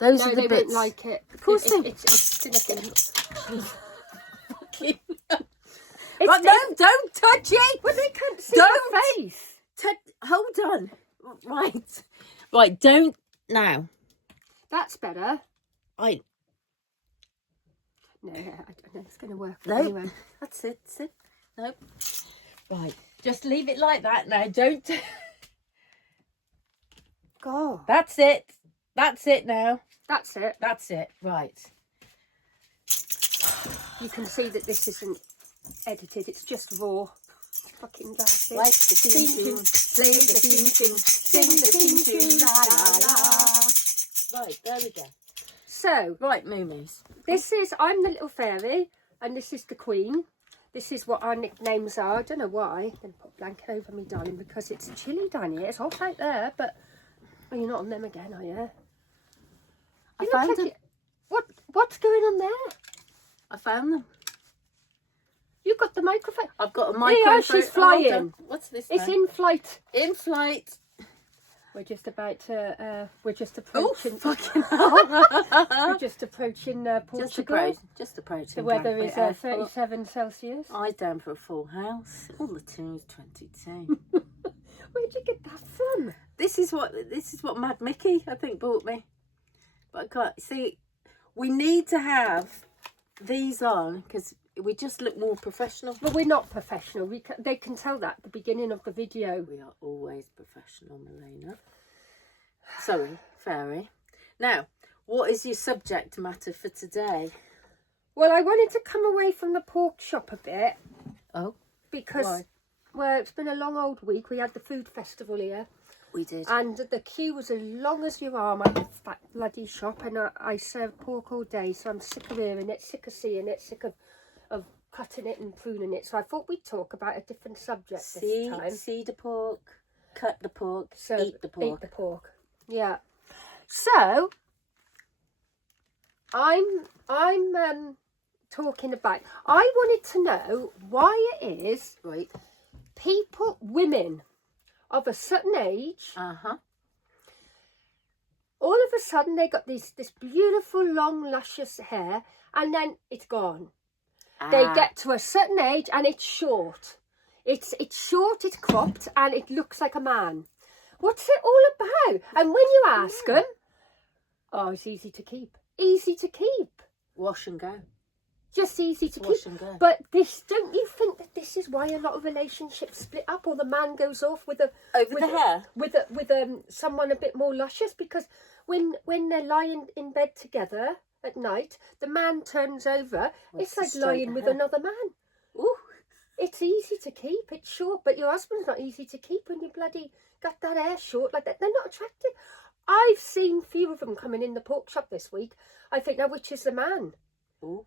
Those No, are the they bits. won't like it. Of course they. It's Right, no, don't touch it. Well, they can't see Don't. the face. Hold on. Right, don't now. That's better. No, No, I don't know. It's going to work. anyway. That's it. No. Right, just leave it like that now. Don't. God. That's it. That's it now. That's it. That's it. Right. You can see that this isn't edited. It's just raw. Fucking glasses. Like the theme tune, Play the theme tune. Sing the theme tune. La la la. Right, there we go. So, Right, Moomies. I'm the little fairy, and this is the queen. This is what our nicknames are. I don't know why. Then put a blanket over me, darling, because it's chilly down here. It's hot out there, but oh, you're not on them again, are you? I found them. What's going on there? I found them. You got the microphone. I've got a Yeah, microphone. she's Oh, hold flying. on. What's this? It's now? in flight. In flight. We're just about to. We're just Oh, approaching. fucking hell. We're just approaching Portugal. Just approaching. The weather Black is Bear. 37 Celsius. Eyes down for a full house. All the tunes 22. Where'd you get that from? This is what Mad Mickey I think bought me. But I can't see. We need to have these on because we just look more professional. But we're not professional. They can tell that at the beginning of the video. We are always professional, Milena. Sorry, fairy. Now, what is your subject matter for today? Well, I wanted to come away from the pork shop a bit Oh, because, why? well, it's been a long old week. We had the food festival here, We did. and the queue was as long as your arm at that bloody shop. And I served pork all day, so I'm sick of hearing it, sick of seeing it, sick of cutting it and pruning it. So I thought we'd talk about a different subject this time. See the pork, cut the pork, So eat the pork. Eat the pork. Yeah. So I'm talking about. I wanted to know why it is Right. women of a certain age, Uh-huh. all of a sudden they got this beautiful long luscious hair, and then it's gone. They get to a certain age and it's short. It's short, it's cropped, and it looks like a man. What's it all about? And when you ask them, oh, it's easy to keep. Easy to keep. Wash and go. Just easy to Wash keep. and go. But don't you think that this is why a lot of relationships split up, or the man goes off with hair? with someone a bit more luscious? Because when they're lying in bed together at night, the man turns over. It's like lying with another man. Ooh. It's easy to keep. It's short, but your husband's not easy to keep when you bloody got that hair short like that. They're not attractive. I've seen few of them coming in the pork shop this week. I think now, which is the man? Ooh.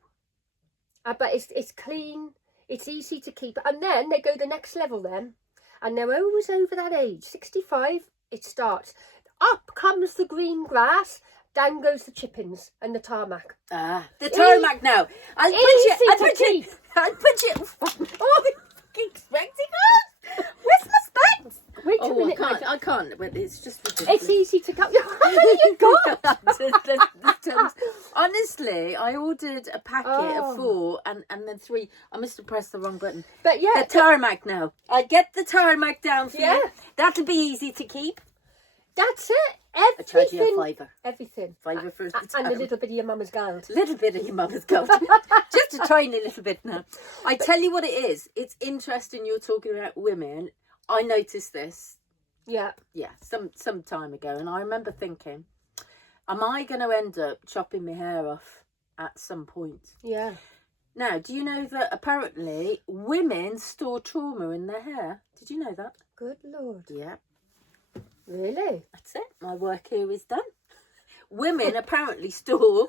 But it's clean. It's easy to keep. And then they go the next level then. And they're always over that age. 65, it starts. Up comes the green grass. Down goes the chippings and the tarmac. The tarmac now. I'll put you. Easy to keep. Oh, the fucking spectacles. Where's my specs? Wait a Oh, minute. I can't. But it's just ridiculous. It's easy to keep. How many you got? Honestly, I ordered a packet Oh. of 4 and then 3. I must have pressed the wrong button. But yeah. The tarmac now. I get the tarmac down for Yeah. you. That'll be easy to keep. That's it. I charge you Everything. a fiver. Everything. Fiver for the And a tarmac. little bit of your mama's gold. Little bit of your mama's gold. Just a tiny little bit now. I tell you what it is. It's interesting you're talking about women. I noticed this, Yeah. some time ago, and I remember thinking, am I going to end up chopping my hair off at some point? Yeah. Now, do you know that apparently women store trauma in their hair? Did you know that? Good Lord. Yeah. Really? That's it. My work here is done. Women apparently store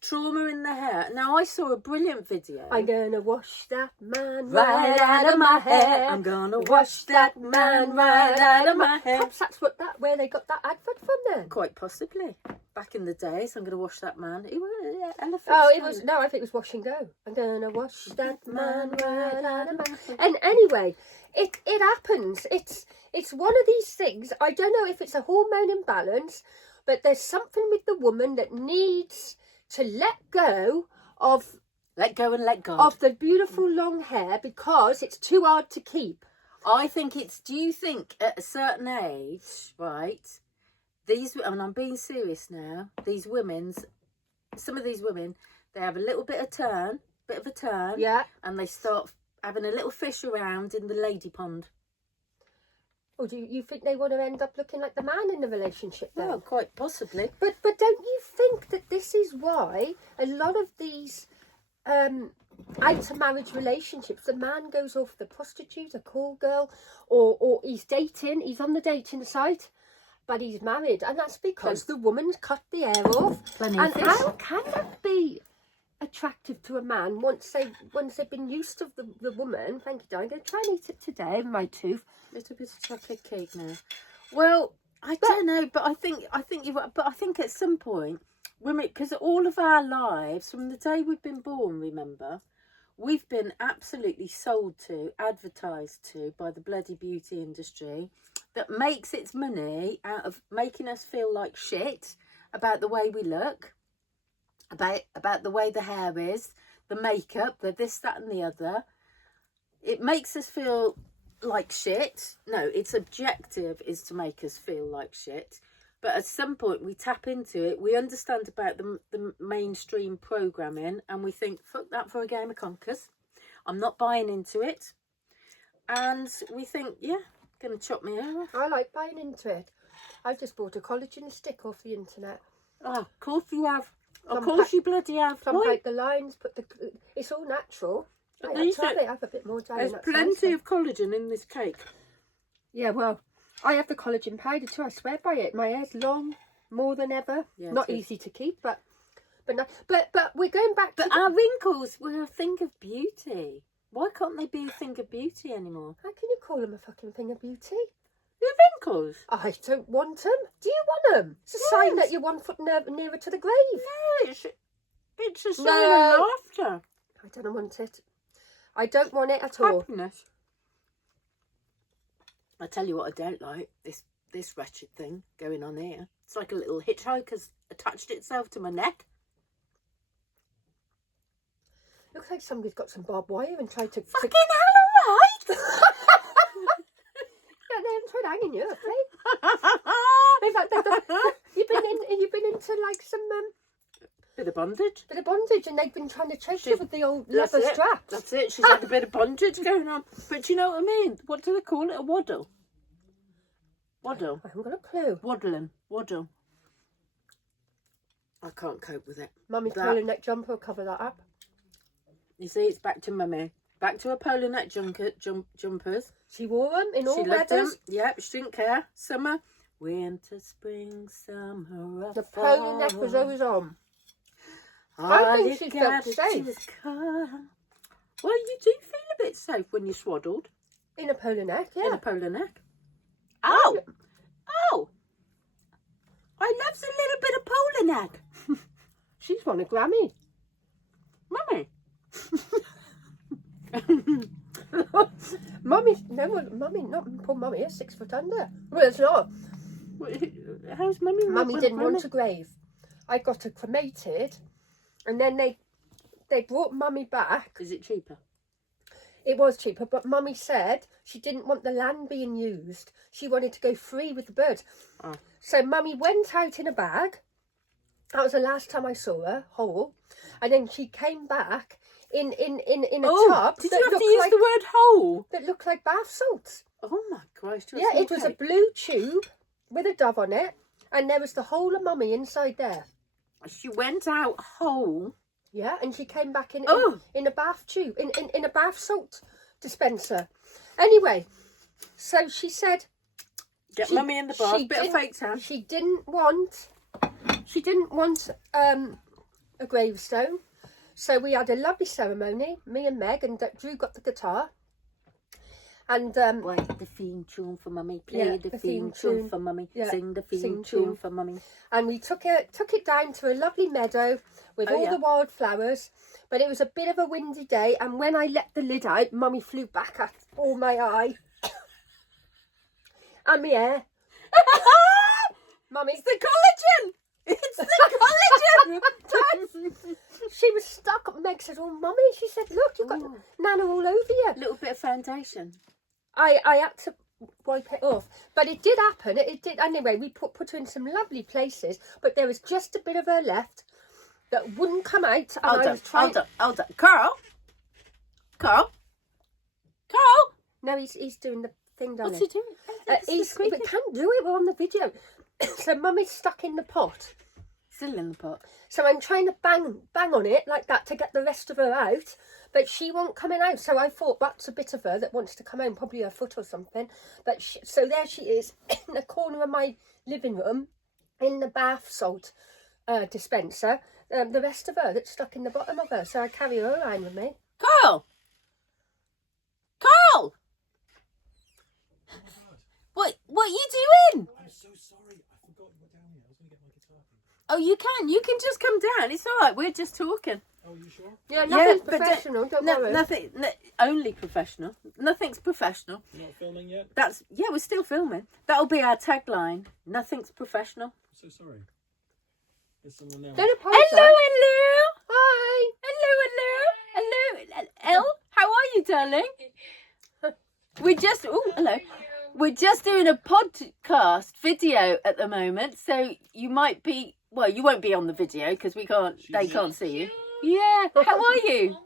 trauma in their hair. Now, I saw a brilliant video. I'm gonna wash that man Right out of my hair. I'm gonna wash that man right out of my hair. Perhaps that's where they got that advert from then. Quite possibly. Back in the days, I'm gonna wash that man. He was elephant. Oh, it was no. I think it was wash and go. I'm gonna wash that man right out of my. And anyway, it happens. It's one of these things. I don't know if it's a hormone imbalance, but there's something with the woman that needs to let go of Let go and let God. of the beautiful long hair because it's too hard to keep. I think it's, do you think at a certain age, right, these, and I'm being serious now, some of these women, they have a little bit of a turn, Yeah. and they start having a little fish around in the lady pond. Or do you think they want to end up looking like the man in the relationship then? Well, quite possibly. But don't you think that this is why a lot of these out of marriage relationships, the man goes off the prostitute, a call girl, or he's on the dating site, but he's married, and that's because the woman's cut the hair off. Plenty and of fish. how can that be attractive to a man once they've been used to the woman? Thank you, darling. I'm going to try and eat it today with my tooth. Little bit of chocolate cake now. Well, I don't know, but I think you're right. But I think at some point, women, because all of our lives, from the day we've been born, remember, we've been absolutely sold to, advertised to by the bloody beauty industry that makes its money out of making us feel like shit about the way we look, about the way the hair is, the makeup, the this, that and the other. It makes us feel like shit. No, its objective is to make us feel like shit. But at some point we tap into it, we understand about the mainstream programming, and we think, fuck that for a game of conkers. I'm not buying into it. And we think, yeah, gonna chop me over. I like buying into it. I just bought a collagen stick off the internet. Oh, of course you have. Of Some course you bloody have. Plump Why? out the lines, it's all natural. But Right, these I'll try are- it, have a bit more down There's that plenty side. of collagen in this cake. Yeah, well, I have the collagen powder too. I swear by it. My hair's long, more than ever. Yeah, Not it is. easy to keep, but we're going back to. But our wrinkles were a thing of beauty. Why can't they be a thing of beauty anymore? How can you call them a fucking thing of beauty? Your wrinkles? I don't want them. Do you want them? It's a sign that you're 1 foot nearer to the grave. No, it's a sign No. of laughter. I don't want it. I don't want it at all. Happiness. I tell you what I don't like, this wretched thing going on here. It's like a little hitchhiker's attached itself to my neck. Looks like somebody's got some barbed wire and tried to. Fucking hell, alright! Yeah, they haven't tried hanging you, have they? In fact, you've been into like some Bit of bondage. bit of bondage, and they've been trying to chase you with the old leather straps. That's it. She's had a bit of bondage going on. But you know what I mean? What do they call it? A waddle? Waddle. I haven't got a clue. Waddle. I can't cope with it. Mummy's That- polo neck jumper will cover that up. You see, it's back to mummy. Back to her polo neck jumpers. She wore them in all She loved them. weathers. Yep, she didn't care. Summer, winter, spring, summer, The polo neck was always on. I think she felt safe. Well, you do feel a bit safe when you're swaddled In a polo neck, in yeah. a polo neck. Oh! I loves a little bit of polo neck. She's won a Grammy. Mummy. Mummy, not poor Mummy, is 6 foot under. Well, it's not. How's Mummy? Mummy didn't want a grave. I got her cremated, and then they brought Mummy back. Is it cheaper? It was cheaper, but Mummy said she didn't want the land being used. She wanted to go free with the birds. Oh. So Mummy went out in a bag. That was the last time I saw her whole, and then she came back in a tub. Did that you have to looked use like, the word whole? that looked like bath salts? Oh my Christ! Yeah, it was a blue tube with a dove on it, and there was the whole of Mummy inside there. She went out whole. Yeah, and she came back in Oh. in a bath tube, in a bath salt dispenser. Anyway, so she said Get Mummy in the bath. Bit of didn't- fake tan. She didn't want a gravestone, so we had a lovely ceremony. Me and Meg, and Drew got the guitar, and Play the theme tune for Mummy. Play Yeah, the the theme theme tune tune. for Mummy. Yeah, Sing the theme sing tune tune. for Mummy. and we took it down to a lovely meadow with Oh, all yeah. the wildflowers. But it was a bit of a windy day, and when I let the lid out, Mummy flew back at my eye and my hair. Mummy, It's the collagen! It's the collagen! she was stuck. Meg said, "Oh, Mummy," she said, "Look, you've got Ooh. nana all over you." A little bit of foundation. I had to wipe it off, but it did happen. It did anyway. We put her in some lovely places, but there was just a bit of her left that wouldn't come out. And Hold I on, was trying. hold on. Carl? No, he's doing the thing, darling. What's he doing? We can't do it. We're on the video. So Mummy's stuck in the pot. Still in the pot. So I'm trying to bang on it like that to get the rest of her out, but she won't coming out. So I thought that's a bit of her that wants to come out, probably her foot or something. But so there she is in the corner of my living room, in the bath salt dispenser. The rest of her that's stuck in the bottom of her. So I carry her around with me. Carl! What are you doing? I'm so sorry. I forgot you were down here. I was going to get my guitar. Oh, you can. You can just come down. It's all right. We're just talking. Oh, you sure? Yeah, nothing's but professional. Don't worry. Nothing. Only professional. Nothing's professional. You're not filming yet? We're still filming. That'll be our tagline. Nothing's professional. I'm so sorry. There's someone there. Don't apologise. Hello. Hi. Hello. Elle, how are you, darling? We're just doing a podcast video at the moment, so you might be. Well, you won't be on the video because we can't. They can't see you. Yeah. How are you?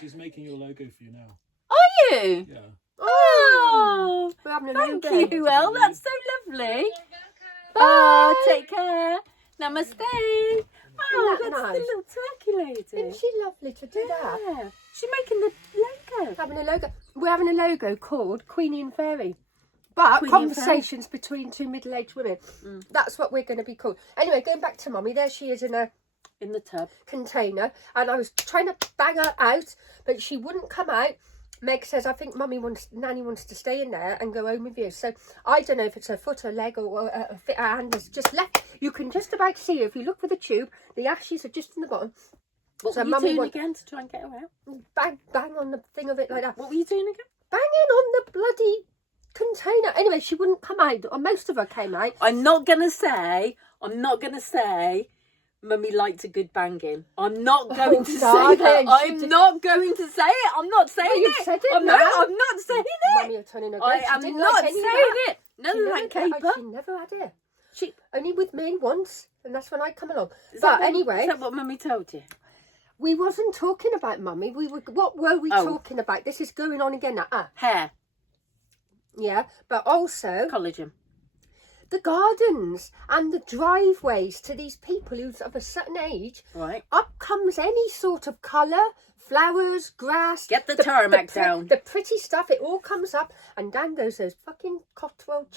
She's making your logo for you now. Are you? Yeah. Oh, We're having a thank logo. you, Elle. That's so lovely. Oh, take care. Namaste. Oh, Isn't that that's nice? the little turkey lady. Isn't she lovely to do that? Yeah. She's making the logo. Having a logo. We're having a logo called Queenie and Fairy. But Queenie and conversations between two middle-aged women. That's what we're going to be called. Anyway, going back to Mummy, there she is in a In the tub. container, and I was trying to bang her out, but she wouldn't come out. Meg says, "I think Nanny wants to stay in there and go home with you." So I don't know if it's her foot, her leg, or her hand is just left. You can just about see her if you look with the tube. The ashes are just in the bottom. What So were you Mummy doing want- again to try and get her out? Bang on the thing of it like that. What were you doing again? Banging on the bloody container. Anyway, she wouldn't come out, or most of her came out. I'm not gonna say. Mummy liked a good banging. I'm not going to say darling, that. she I'm just- not going to say it. I'm not saying you've it. said it I'm now. not saying it. Mummy are turning her I against. She am didn't not like saying any of that. it. None She of never that did. caper. She never had it. She, Only with me once, and that's when I come along. is But that anyway, is that what Mummy told you? we wasn't talking about Mummy. What were we Oh. talking about? This is going on again now. Hair, Yeah, but also collagen. the gardens and the driveways to these people who's of a certain age. Right. Up comes any sort of colour, flowers, grass. Get the tarmac down. The pretty stuff, it all comes up, and down goes those fucking Cotswold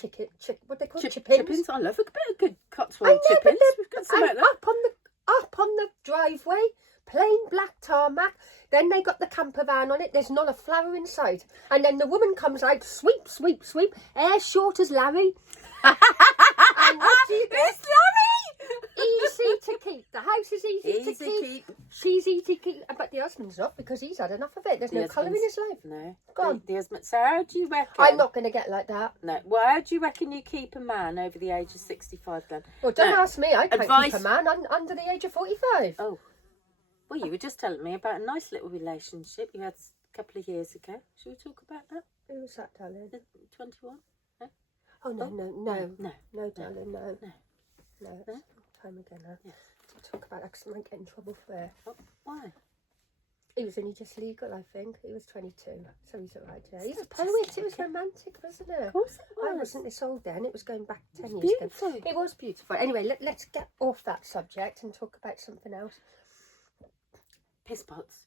what they call chippings. Chippings. I love a bit of good I Cotswold know, but chippings. they're- We've got some and like that. up on the driveway, plain black tarmac. Then they got the camper van on it. There's not a flower inside. And then the woman comes out, sweep, sweep, sweep, hair short as Larry. And what do you do? It's Larry! Easy to keep. The house is easy Easy to keep. keep. She's easy to keep. But the husband's not, because he's had enough of it. There's no The colour in his life. No. Go on. The husband. So how do you reckon? I'm not going to get like that. No. Well, how do you reckon you keep a man over the age of 65 then? Well, don't No. ask me. I can't Advice- keep a man under the age of 45. Oh. Well, you were just telling me about a nice little relationship you had a couple of years ago. Should we talk about that? Who was that, darling? 21? Oh, no, No. no, darling, no. No. No, it's a long time ago now. Yeah. To talk about that, 'cause I might get in trouble for it. Oh, why? He was only just legal, I think. He was 22, so he's alright, yeah. He's a not just poet. It was legal. romantic, wasn't it? Of course it I was. wasn't this old then. It was going back 10 years beautiful. ago. It was beautiful. Anyway, let's get off that subject and talk about something else. Piss pots.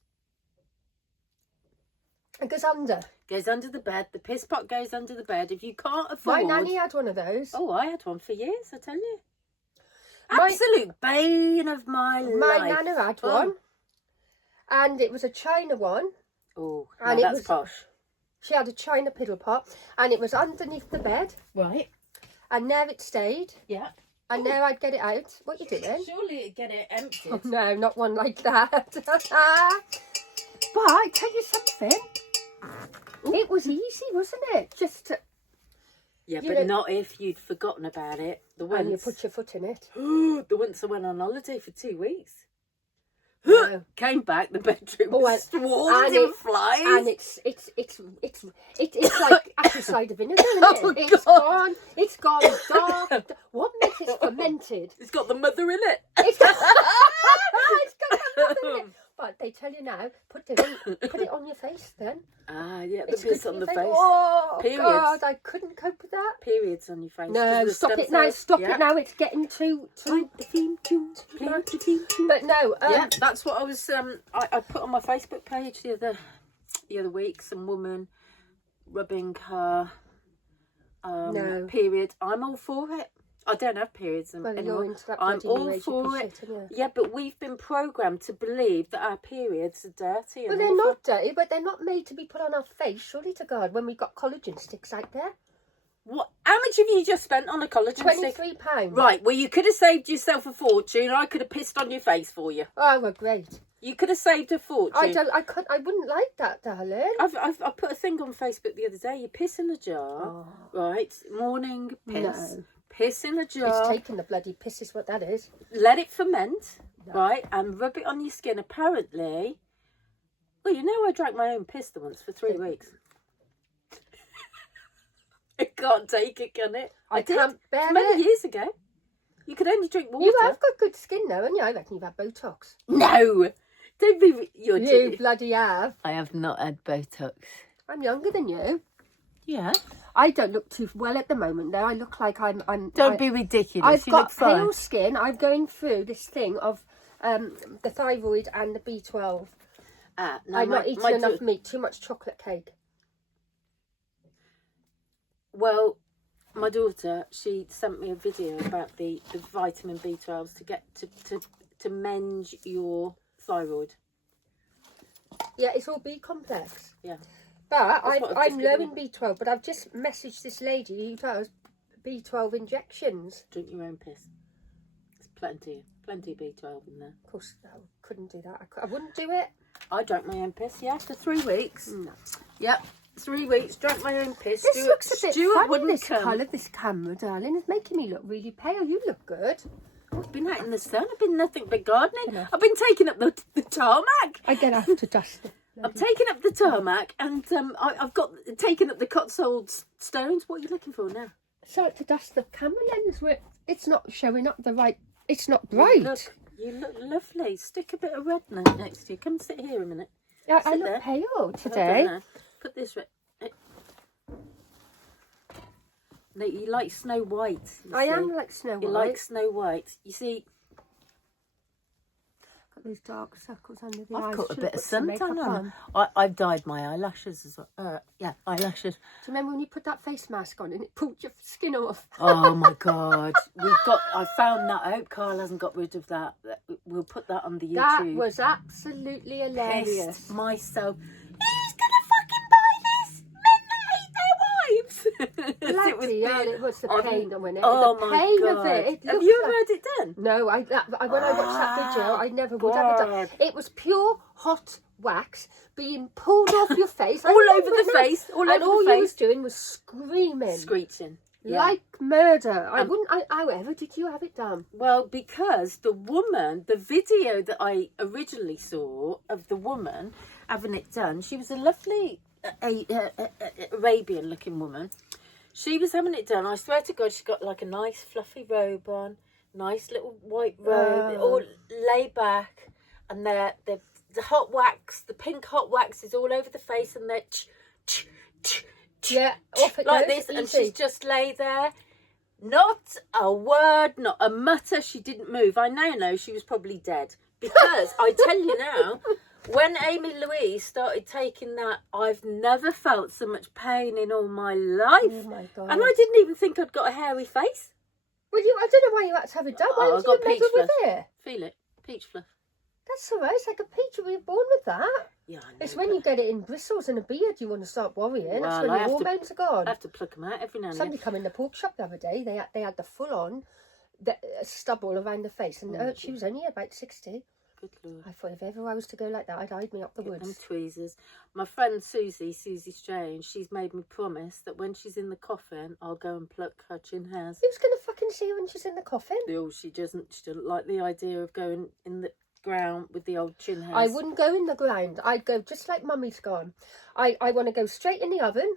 It goes under. Goes under the bed. The piss pot goes under the bed. If you can't afford... My nanny had one of those. Oh, I had one for years, I tell you. My- Absolute bane of my life. My nana had Oh. one. And it was a China one. Oh, And now it that's was- posh. She had a China piddle pot. And it was underneath the bed. Right. And there it stayed. Yeah. And there I'd get it out. What you doing? Surely it'd get it emptied. Oh, no, not one like that. But I tell you something. It was easy, wasn't it? Just to... Yeah, You but know- not if you'd forgotten about it. The And you once, put your foot in it. the once I went on holiday for 2 weeks. No. Came back, the bedroom Oh, was swarmed and in it- flies. And it's like apple cider vinegar, isn't it? Oh, It's God. gone. It's gone dark. What makes it fermented? It's got the mother in it. It's got nothing in it. But they tell you now, put it on your face then. Ah, yeah, the It's good bits for on your the face. Oh, Periods. God, I couldn't cope with that. Periods on your face. No, The stop stem it now. cells. Stop Yeah. it now. It's getting too. Play the theme tune. Play the theme tune. But no, Yeah, that's what I was. I put on my Facebook page the other week. Some woman rubbing her No. period. I'm all for it. I don't have periods well, anymore. you're into that I'm bloody all new age for hippie it. shit, aren't you? Yeah, but we've been programmed to believe that our periods are dirty. Well, And they're awful. not dirty, but they're not made to be put on our face. Surely to God, when we got collagen sticks out there, What? How much have you just spent on a collagen stick? £23. Right. Well, you could have saved yourself a fortune. I could have pissed on your face for you. Oh, well, great. You could have saved a fortune. I wouldn't like that, darling. I put a thing on Facebook the other day. You piss in a jar, right? Morning piss. No. Piss in a It's jar. taking the bloody piss is what that is. Let it ferment, right? And rub it on your skin. Apparently, well, you know, I drank my own piss the once for 3 weeks. It can't take it, can it? I did. can't bear It's many it. years ago. You could only drink water. You have got good skin though, and I reckon you've had Botox. No, don't be. You're You bloody have. I have not had Botox. I'm younger than you. Yeah. I don't look too well at the moment though. I look like I'm Don't be ridiculous. I've You got look fine. pale skin. I'm going through this thing of the thyroid and the B12. Ah, no, I'm my- not eating my enough da- meat, too much chocolate cake. Well, my daughter, she sent me a video about the vitamin B12s to get to mend your thyroid. Yeah, it's all B complex. Yeah. But what I've I'm just low given in B12. But I've just messaged this lady who does B12 injections. Drink your own piss. There's plenty B12 in there. Of course, I couldn't do that. I wouldn't do it. I drank my own piss, yeah, for 3 weeks. No. Yep, 3 weeks, drank my own piss. This looks a bit Stuart funny, wouldn't this come. colour, this camera, darling. It's making me look really pale. You look good. I've been out in the sun. I've been nothing but gardening. Enough. I've been taking up the tarmac. I'm going to have to dust it. I'm taking up the tarmac, and I've got taken up the Cotswold stones. What are you looking for now? So to dust the camera lens, it's not showing up the right. It's not bright. You look lovely. Stick a bit of red next to you. Come sit here a minute. Yeah, I sit look there. pale Hold on today. now. Put this red. No, you like Snow White. you I see. am like Snow White. You like Snow White. You see, Got those dark circles under the I've eyes. got a Should've bit of put some suntan makeup on. I've dyed my eyelashes as well. Yeah, eyelashes. Do you remember when you put that face mask on and it pulled your skin off? Oh my God, I found that out. Carl hasn't got rid of that. We'll put that on the YouTube. That was absolutely hilarious. Pissed myself. Who's gonna fucking buy this? Men that hate their wives. Bloody hell, it was the on- pain of it. Oh the my pain God. of it. It Have looked you ever like- had it done? No, when I watched that video, I never would have it done. God. It was pure hot wax being pulled off your face. I All remember over it the now. face. All and over all the you was face. doing was screaming. Screeching. Yeah. Like murder. I wouldn't. However, did you have it done? Well, because the video that I originally saw of the woman having it done, she was a lovely Arabian-looking woman. She was having it done. I swear to God, she's got like a nice fluffy robe on, nice little white robe, all lay back, and the hot wax, the pink hot wax is all over the face, and they're Yeah, off it like goes, this, and easy. she's just lay there. Not a word, not a mutter. She didn't move. I now know she was probably dead. Because I tell you now, when Amy Louise started taking that, I've never felt so much pain in all my life. Oh my God. And I didn't even think I'd got a hairy face. Well, I don't know why you had to have it done. Why Oh, did I got you meddle peach with fluff. it? Feel it? Peach fluff. That's all right. It's like a peach. We were born with that. Yeah, I know. It's when you get it in bristles and a beard you want to start worrying. That's Well, when I your have to- hormones are gone. I have to pluck them out every now and Somebody then. come in the pork shop the other day. They had the full on stubble around the face, and she was only about 60. good lord. I thought if ever I was to go like that, I'd hide me up the Get them woods. tweezers. My friend Susie Strange, she's made me promise that when she's in the coffin, I'll go and pluck her chin hairs. Who's going to fucking see her when she's in the coffin? Oh, she doesn't like the idea of going in the ground with the old chin hairs. I wouldn't go in the ground. I'd go just like Mummy's gone. I want to go straight in the oven.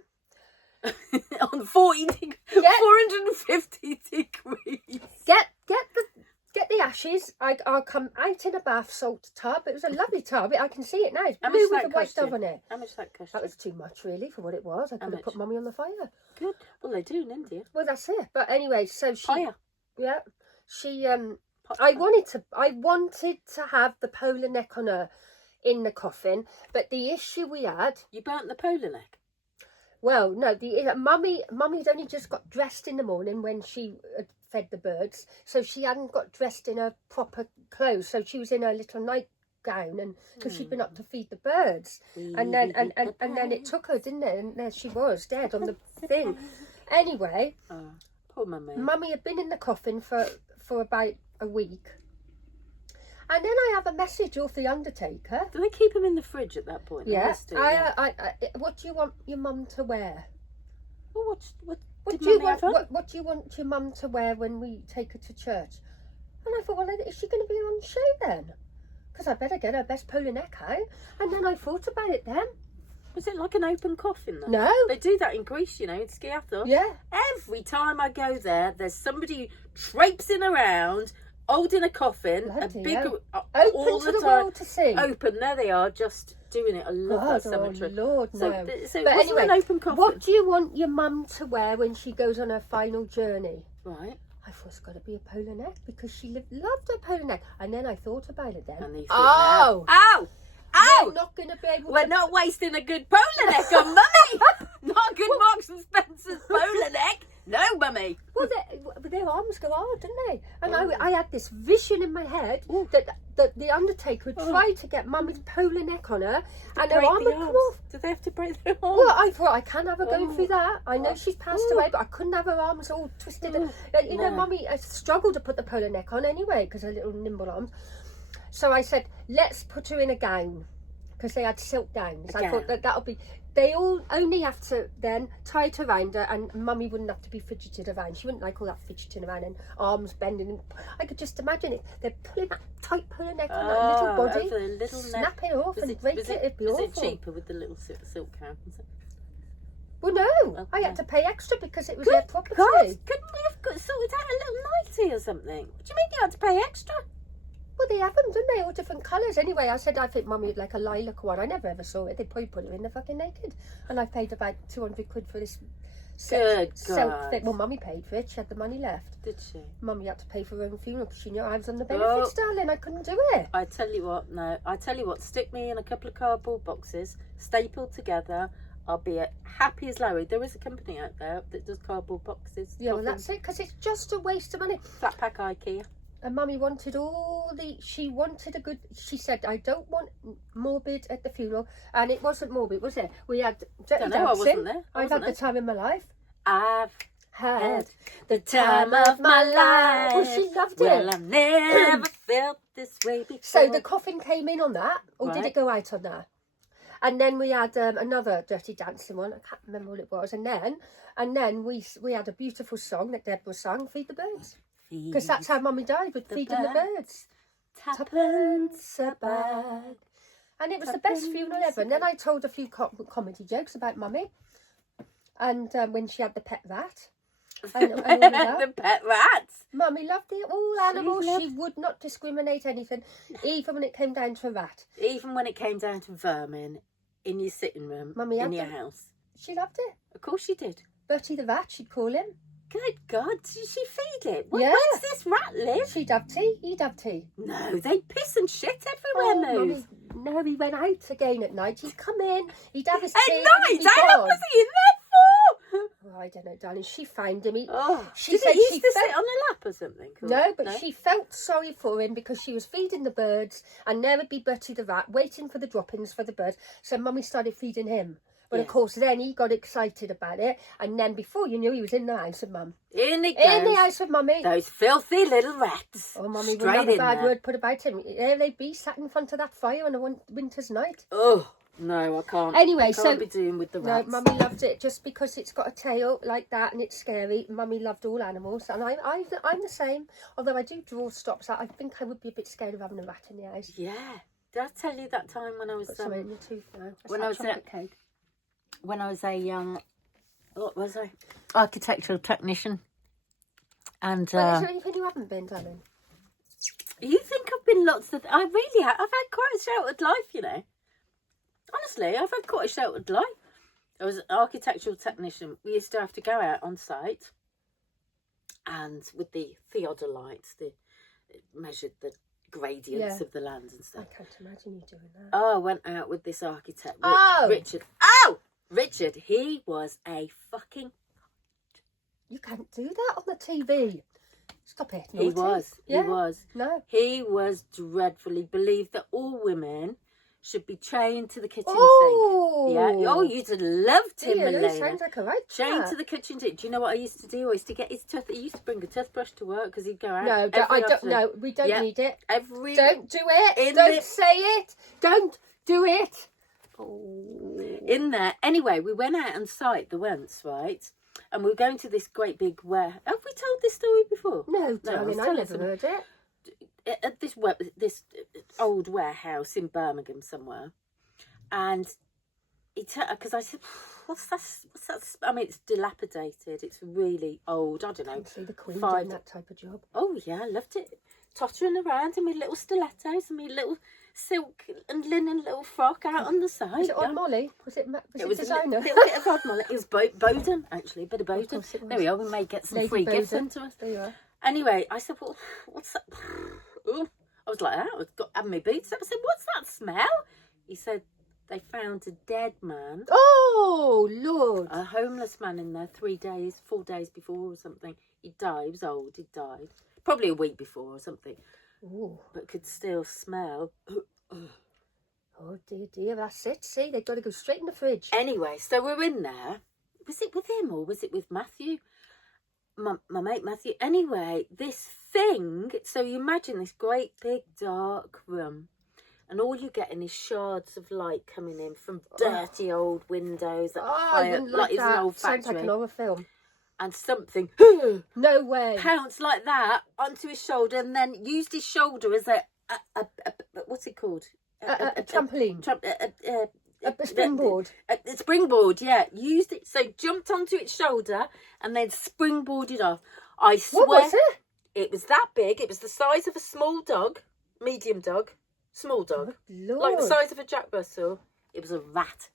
On 450 degrees. Get the ashes. I'll come out in a bath salt tub. It was a lovely tub. I can see it now. It's How blue much with that a white cost you? dove on it. How much that cost That you? was too much, really, for what it was. I could have much? put Mummy on the fire. Good. Well, they do in India. Well, that's it. But anyway, so she, Fire. yeah, she. I wanted to have the polar neck on her in the coffin, but the issue we had. You burnt the polar neck. Well, no, Mummy'd only just got dressed in the morning when she had fed the birds, so she hadn't got dressed in her proper clothes. So she was in her little nightgown, and because she'd been up to feed the birds, and then it took her, didn't it? And there she was, dead on the thing. Anyway, Oh, poor mummy. Mummy had been in the coffin for about a week, and then I have a message off the undertaker. Do they keep them in the fridge at that point? They Yeah, must do, yeah. what do you want your mum to wear? Well, what What did do you Mummy have want? on? What do you want your mum to wear when we take her to church? And I thought, well, is she going to be on show then? Because I better get her best polar neck out. And then I thought about it then. Was it like an open coffin though? No. They do that in Greece, you know, in Skiathos. Yeah. Every time I go there, there's somebody traipsing around, holding a coffin, Bloody a big, hell. all Open to the time. world to see. Open, there they are, just doing it. I love God, that cemetery. oh Lord, So, no. so it But wasn't anyway, an open coffin. what do you want your mum to wear when she goes on her final journey? Right. I thought it's got to be a polar neck because she loved her polar neck. And then I thought about it then. And you thought, Oh! ow! Ow! We're not going to be able We're to... not wasting a good polar neck on mummy. Not a good Marks and Spencer's polar neck. No, mummy. Well, their arms go hard, don't they? And Oh. I had this vision in my head Ooh. that the Undertaker would Oh. try to get Mummy's polar neck on her, and her Break arm the would come arms. off. Do they have to break their arms? Well, I thought I can't have her going Oh. through that. I know she's passed Oh. away, but I couldn't have her arms all twisted. Oh. You know, No. Mummy struggled to put the polar neck on anyway because her little nimble arms. So I said, let's put her in a gown because they had silk gowns. I thought gown. that'll be. They all only have to then tie it around her, and Mummy wouldn't have to be fidgeted around. She wouldn't like all that fidgeting around and arms bending. And I could just imagine it. They're pulling that tight polar neck on that little body, over the little snap neck. it off and break it. It'd be was awful. it cheaper with the little silk gown? Was it? Well, no, Well, I no. had to pay extra because it was their Good property. God, couldn't we have sorted out a little nightie or something? What do you mean you had to pay extra? Well, they have them, don't they? All different colours. Anyway, I said I think Mummy would like a lilac one. I never ever saw it. They'd probably put her in the fucking naked. And I paid about 200 quid for this Good silk God. thing. Well, Mummy paid for it. She had the money left. Did she? Mummy had to pay for her own funeral because she knew I was on the benefits, darling. I couldn't do it. I tell you what, no. I tell you what, stick me in a couple of cardboard boxes, stapled together. I'll be happy as Larry. There is a company out there that does cardboard boxes. Yeah, well, coffins. that's it because it's just a waste of money. Flat pack IKEA. And Mummy wanted she wanted a good, she said, I don't want morbid at the funeral. And it wasn't morbid, was it? We had Dirty Don't know, I Dancing. wasn't there. I I've wasn't had the time of my life. I've Had the time of my life. Oh, she loved it. Well, I've never felt this way before. So the coffin came in on that, or did Right. it go out on that? And then we had another Dirty Dancing one. I can't remember what it was. And then we had a beautiful song that Deborah sang, "Feed the Birds," because that's how Mummy died, with the feeding the birds. Tuppence a bag. And it was the best funeral ever. And then I told a few comedy jokes about Mummy, and when she had the pet rat. And all of that. The pet rats. Mummy loved it, all animals. loved- She would not discriminate anything, even when it came down to a rat. Even when it came down to vermin in your sitting room, Mummy in had your them. house. She loved it. Of course she did. Bertie the rat, she'd call him. Good God, did she feed it? Yeah. Where's this rat live? She'd have tea, he'd have tea. No, they piss and shit everywhere, Move. Mummy, no, he went out again at night. He'd come in, he'd have his At tea. and night? he'd be How long gone. was he in there for? Oh, I don't know, darling. She found him. She She said did he used she to felt- sit on her lap or something? Cool. No, but she felt sorry for him because she was feeding the birds, and there would be Bertie the rat waiting for the droppings for the birds. So Mummy started feeding him. But of Yes. course, then he got excited about it, and then before you knew, he was in the house with Mum. In it goes. In the house with Mummy. Those filthy little rats. Oh, Mummy wouldn't Straight have a in bad there. word put about him. There they'd be sat in front of that fire on a winter's night. Oh, no, I can't. Anyway, I so- can't be doing with the No, rats. Mummy loved it just because it's got a tail like that and it's scary. Mummy loved all animals, and I'm the same. Although I do draw stops, I think I would be a bit scared of having a rat in the house. Yeah. Did I tell you that time when I was Got something in your tooth now. That's when that I was chocolate cake. when I was a young, what was I? Architectural technician. And Well, is there anything you haven't been, darling? you think I've been lots of... I really have. I've had quite a sheltered life, you know. Honestly, I've had quite a sheltered life. I was an architectural technician. We used to have to go out on site and with the theodolites, measured the gradients Yeah. of the land and I stuff. can't imagine you doing that. Oh, I went out with this architect, Oh! Richard. Oh! Richard, he was a fucking... You can't do that on the TV. Stop it. He naughty. was. Yeah. He was. No. He was dreadful. He believed that all women should be chained to the kitchen Oh! sink. Yeah. Oh, you'd have loved him, Dear, Lou, Milena. sounds like a right Chained chap. to the kitchen sink. Do you know what I used to do? I used to get his tooth. He used to bring a toothbrush to work because he'd go out. No, every I don't. afternoon. No, we don't Yeah. need it. Every Don't do it. In Don't the- say it. Don't do it. in there. Anyway, we went out on site the once, right? And we were going to this great big ware. Have we told this story before? No, I was darling, I telling never some- heard it. At this old warehouse in Birmingham somewhere, and because I said, what's that? I mean, it's dilapidated. It's really old. I don't know. I see the Queen Five- doing that type of job. Oh yeah, I loved it. Tottering around in my little stilettos and my little silk and linen little frock out on the side. Was it yeah. on Molly? Was it It was designer? a little bit of odd molly. It was Bowden, actually, a bit of Bowden. course it was. There we are. We may get some Lady free gifts Bowden. sent to us. There you are. Anyway, I said, well, what's that? Ooh. I was like, I had my boots up. I said, what's that smell? He said, they found a dead man, Oh, Lord. a homeless man in there 4 days before or something. He died. He was old. He died. Probably a week before or something, Ooh. but could still smell. Oh, dear. That's it. See, they've got to go straight in the fridge. Anyway, so we're in there. Was it with him or was it with Matthew? My mate Matthew. Anyway, this thing. So you imagine this great big dark room, and all you're getting is shards of light coming in from dirty old windows. That Oh, I fire, wouldn't like it's an that. old Sounds like factory, an horror film. and something No way. pounced like that onto his shoulder, and then used his shoulder as a what's it called? A trampoline. A springboard. A springboard, yeah. Used it, so jumped onto its shoulder and then springboarded off. I swear, What was it? it was that big. It was the size of a small dog, medium dog, small dog, Lord. like the size of a Jack Russell. It was a rat.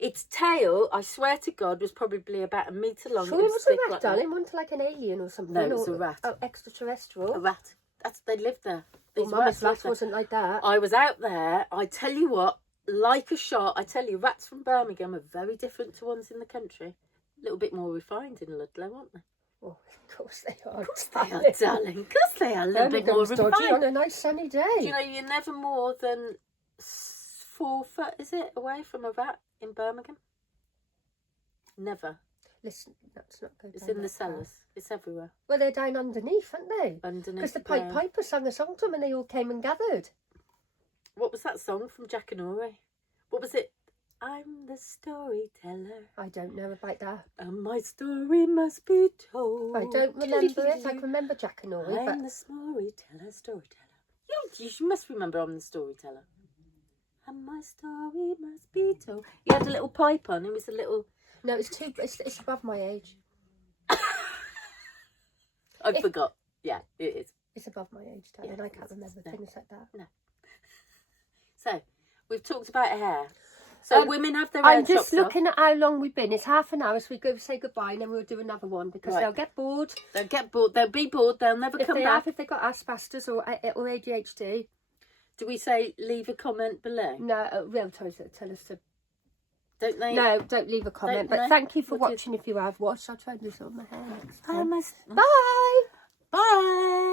Its tail, I swear to God, was probably about a metre long. Sure, it was a thick rat, like that. darling. Wasn't it like an alien or something? No, it was or, a rat. Oh, extraterrestrial. A rat. They lived there. Well, These Mama's rats lived rat there. wasn't like that. I was out there. I tell you what, like a shot. I tell you, rats from Birmingham are very different to ones in the country. A little bit more refined in Ludlow, aren't they? Oh, of course they are. Of course they are, darling. Of course they are. A little bit more Birmingham's dodgy on refined. a nice sunny day. Do you know you're never more than 4 foot, is it, away from a rat in Birmingham? Never. Listen, that's not good. It's in the cellars. It's everywhere. Well, they're down underneath, aren't they? Underneath Because the the Pied ground. Piper sang a song to them and they all came and gathered. What was that song from Jack and Ori? What was it? I'm the storyteller, I don't know about that. and my story must be told. I don't remember it. I can remember Jack and Ori, I'm but the storyteller. You must remember I'm the storyteller. And my story must be told. He had a little pipe on. It was a little... no, it's above my age. I forgot. Yeah, it is. It's above my age, darling. Yeah, I can't remember no. things like that. So, we've talked about hair. So, women have their hair I'm just chopped off. looking at how long we've been. It's half an hour, so we go say goodbye and then we'll do another one because Right. they'll get bored. They'll get bored. They'll be bored. They'll never If come they back. have, if they've got asbestos or ADHD, Do we say leave a comment below? no, they'll tell us to. Don't they? No, don't leave a comment. Don't But they? thank you for What do you- watching. If you have watched, I'll try and do some of my hair next Bye. time. Bye. Bye.